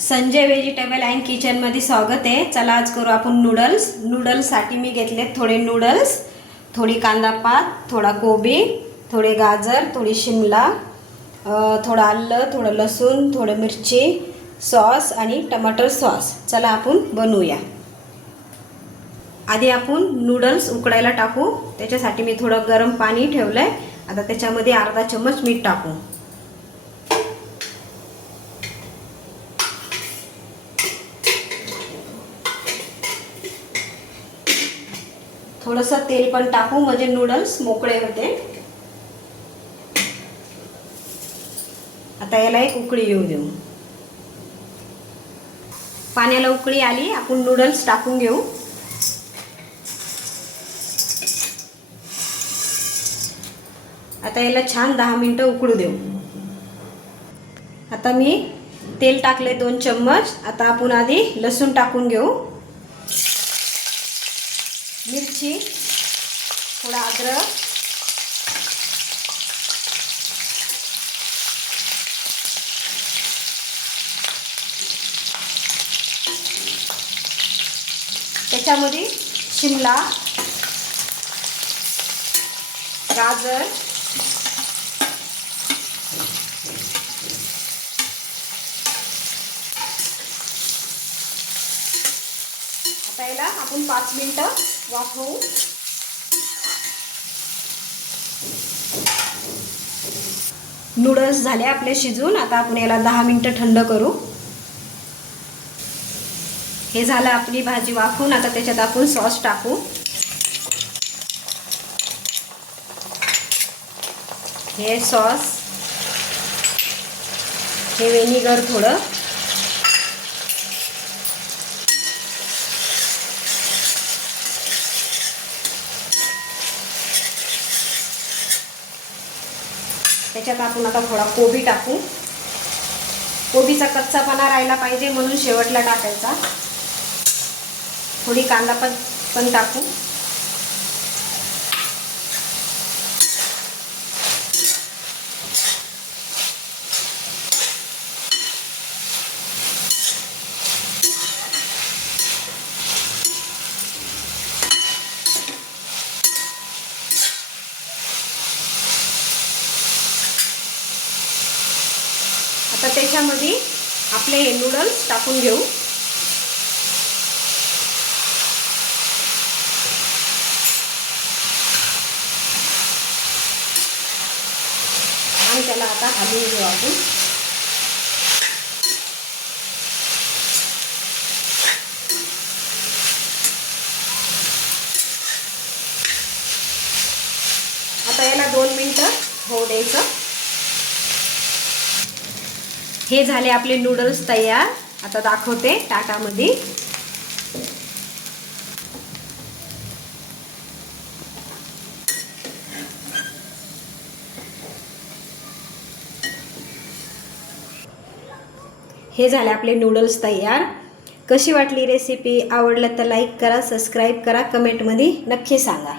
Sanjay vegetable and किचनमध्ये स्वागत आहे। चला आज करू आपण नूडल्ससाठी मी घेतले थोडे नूडल्स, थोडी कांदा पात, थोडा कोबी, थोडे गाजर, थोडी शिमला, थोडा आलं, थोडं लसूण, थोडं मिरची, सॉस आणि टमाटर सॉस। चला आपण बनवूया। आधी आपण नूडल्स उकडायला टाकू। त्याच्यासाठी मी थोडं गरम पाणी ठेवलंय। आता त्याच्यामध्ये अर्धा चम्मच मीठ टाकू। थोडंसं तेल पण टाकू म्हणजे नूडल्स मोकळे होते। आता याला एक उकळी येऊ देऊ। पाण्याला उकळी आली, आपण नूडल्स टाकून घेऊ। आता याला छान 10 मिनिटं उकळू देऊ। आता मी तेल टाकले 2 चम्मच। आता आपण आधी लसूण टाकून घेऊ, मिरची, थोड़ा अदरक, त्याच्यामध्ये शिमला, गाजर, आता याला आपण 5 मिनिटं वाफवू। नूडल्स झाले आपले शिजून। आता आपण याला 10 मिनिटं थंड करू। हे झालं आपली भाजी वाफवून। आता त्याच्यात आपण सॉस टाकू। हे सॉस, हे व्हिनेगर थोडं, त्याच्यात आपण आता थोडा कोबी टाकू। कोबीचा कच्चापणा राहिला पाहिजे म्हणून शेवटला टाकायचा। थोडी कांदा पण टाकू। आता त्याच्यामध्ये आपले हे नूडल्स टाकून घेऊ। आणि त्याला आता हलवून घेऊ आपण। आता याला 2 मिनिटं होऊ द्यायचं। हे झाले आपले नूडल्स तयार। आता दाखवते ताटामध्ये। हे झाले आपले नूडल्स तयार। कशी वाटली रेसिपी? आवडलं तर लाईक करा, सबस्क्राईब करा, कमेंटमध्ये नक्की सांगा।